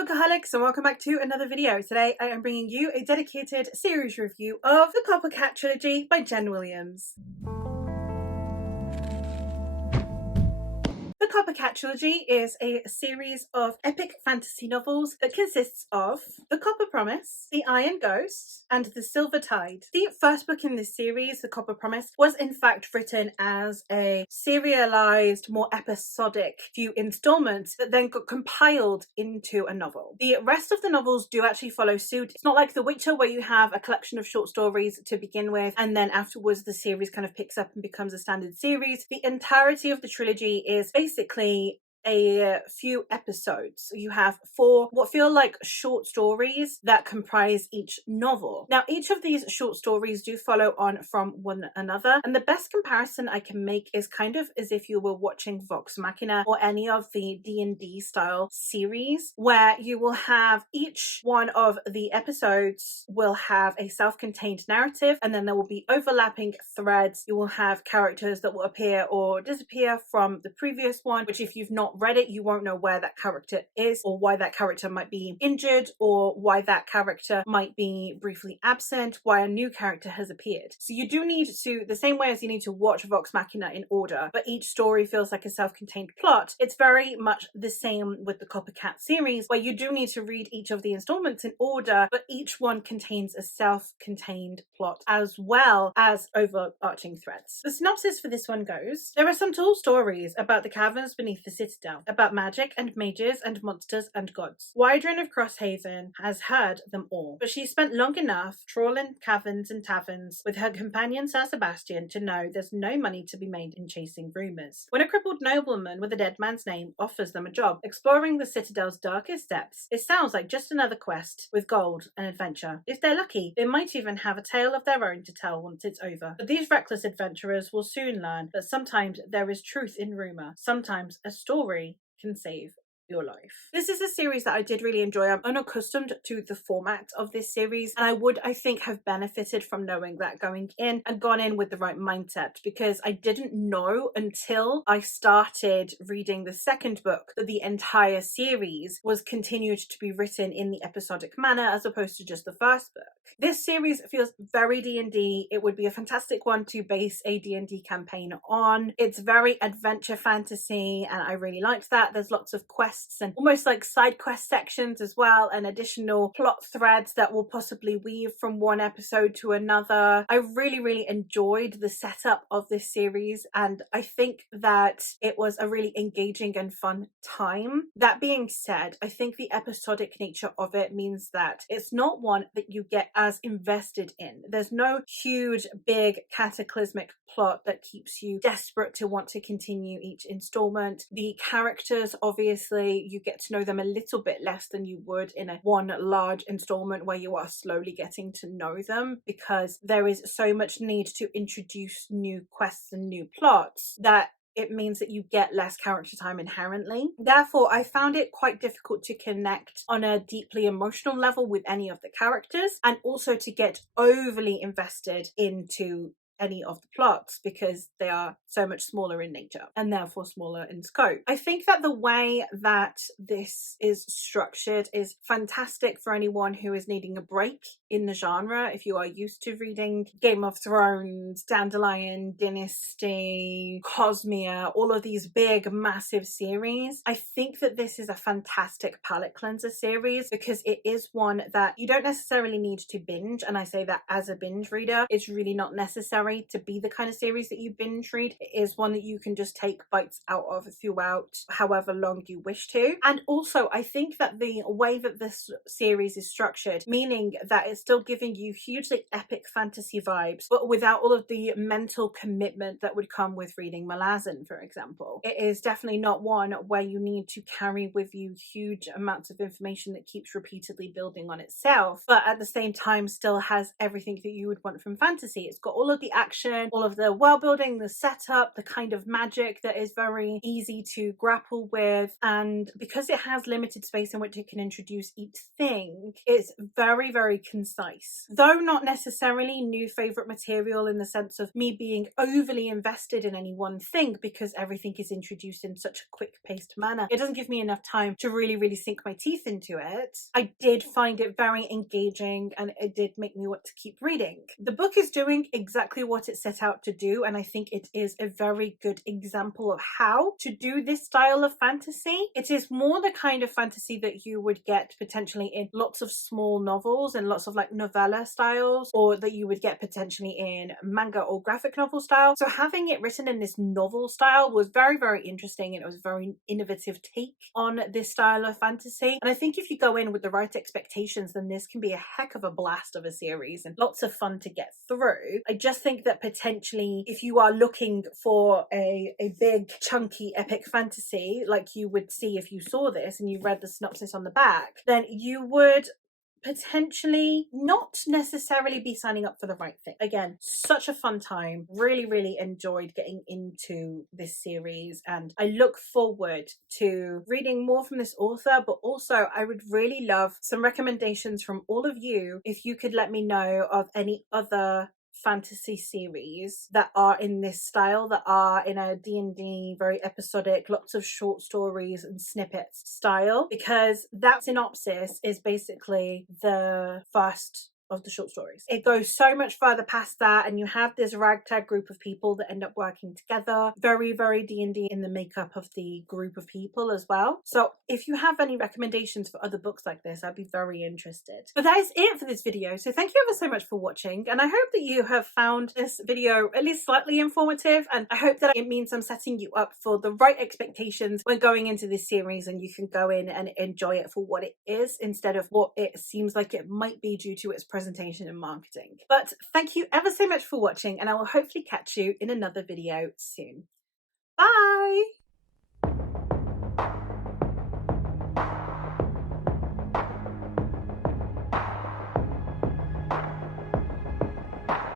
bookaholics, and welcome back to another video. Today I am bringing you a dedicated series review of the Coppercat Trilogy by Jen Williams. The Coppercat Trilogy is a series of epic fantasy novels that consists of The Copper Promise, The Iron Ghost, and The Silver Tide. The first book in this series, The Copper Promise, was in fact written as a serialized, more episodic few installments that then got compiled into a novel. The rest of the novels do actually follow suit. It's not like The Witcher where you have a collection of short stories to begin with and then afterwards the series kind of picks up and becomes a standard series. The entirety of the trilogy is basically a few episodes. You have 4 what feel like short stories that comprise each novel. Now, each of these short stories do follow on from one another, and the best comparison I can make is kind of as if you were watching Vox Machina or any of the D&D style series, where you will have each one of the episodes will have a self-contained narrative, and then there will be overlapping threads. You will have characters that will appear or disappear from the previous one, which if you've not read it, you won't know where that character is or why that character might be injured or why that character might be briefly absent, why a new character has appeared. So you do need to, the same way as you need to watch Vox Machina in order, but each story feels like a self-contained plot, it's very much the same with the Coppercat series, where you do need to read each of the installments in order, but each one contains a self-contained plot as well as overarching threads. The synopsis for this one goes: there are some tall stories about the caverns beneath the citadel, about magic and mages and monsters and gods. Wydron of Crosshaven has heard them all, but she spent long enough trawling caverns and taverns with her companion Sir Sebastian to know there's no money to be made in chasing rumours. When a crippled nobleman with a dead man's name offers them a job exploring the citadel's darkest depths, it sounds like just another quest with gold and adventure. If they're lucky, they might even have a tale of their own to tell once it's over. But these reckless adventurers will soon learn that sometimes there is truth in rumour, sometimes a story can save your life. This is a series that I did really enjoy. I'm unaccustomed to the format of this series, and I think have benefited from knowing that going in and gone in with the right mindset, because I didn't know until I started reading the second book that the entire series was continued to be written in the episodic manner as opposed to just the first book. This series feels very D&D. It would be a fantastic one to base a D&D campaign on. It's very adventure fantasy, and I really liked that. There's lots of quests and almost like side quest sections as well, and additional plot threads that will possibly weave from one episode to another. I really enjoyed the setup of this series, and I think that it was a really engaging and fun time. That being said, I think the episodic nature of it means that it's not one that you get as invested in. There's no huge big cataclysmic plot that keeps you desperate to want to continue each installment. The characters, obviously you get to know them a little bit less than you would in a one large installment where you are slowly getting to know them, because there is so much need to introduce new quests and new plots that it means that you get less character time inherently. Therefore, I found it quite difficult to connect on a deeply emotional level with any of the characters, and also to get overly invested into any of the plots because they are so much smaller in nature and therefore smaller in scope. I think that the way that this is structured is fantastic for anyone who is needing a break in the genre. If you are used to reading Game of Thrones, Dandelion, Dynasty, Cosmere, all of these big massive series, I think that this is a fantastic palate cleanser series, because it is one that you don't necessarily need to binge, and I say that as a binge reader. It's really not necessary to be the kind of series that you binge read. It is one that you can just take bites out of throughout however long you wish to. And also, I think that the way that this series is structured, meaning that it's still giving you hugely epic fantasy vibes, but without all of the mental commitment that would come with reading Malazan, for example. It is definitely not one where you need to carry with you huge amounts of information that keeps repeatedly building on itself, but at the same time still has everything that you would want from fantasy. It's got all of the action, all of the world building, the setup, the kind of magic that is very easy to grapple with, and because it has limited space in which it can introduce each thing, it's very consistent concise. Though not necessarily new favourite material in the sense of me being overly invested in any one thing, because everything is introduced in such a quick-paced manner, it doesn't give me enough time to really sink my teeth into it. I did find it very engaging, and it did make me want to keep reading. The book is doing exactly what it set out to do, and I think it is a very good example of how to do this style of fantasy. It is more the kind of fantasy that you would get potentially in lots of small novels and lots of like novella styles, or that you would get potentially in manga or graphic novel style. So having it written in this novel style was very interesting, and it was a very innovative take on this style of fantasy. And I think if you go in with the right expectations, then this can be a heck of a blast of a series and lots of fun to get through. I just think that potentially if you are looking for a big chunky epic fantasy like you would see if you saw this and you read the synopsis on the back, then you would potentially not necessarily be signing up for the right thing. Again, such a fun time. Really enjoyed getting into this series, and I look forward to reading more from this author. But also I would really love some recommendations from all of you. If you could let me know of any other fantasy series that are in this style, that are in a D&D very episodic, lots of short stories and snippets style, because that synopsis is basically the first of the short stories. It goes so much further past that, and you have this ragtag group of people that end up working together. Very D&D in the makeup of the group of people as well. So if you have any recommendations for other books like this, I'd be very interested. But that is it for this video. So thank you ever so much for watching, and I hope that you have found this video at least slightly informative, and I hope that it means I'm setting you up for the right expectations when going into this series, and you can go in and enjoy it for what it is instead of what it seems like it might be due to its presentation and marketing. But thank you ever so much for watching, and I will hopefully catch you in another video soon. Bye!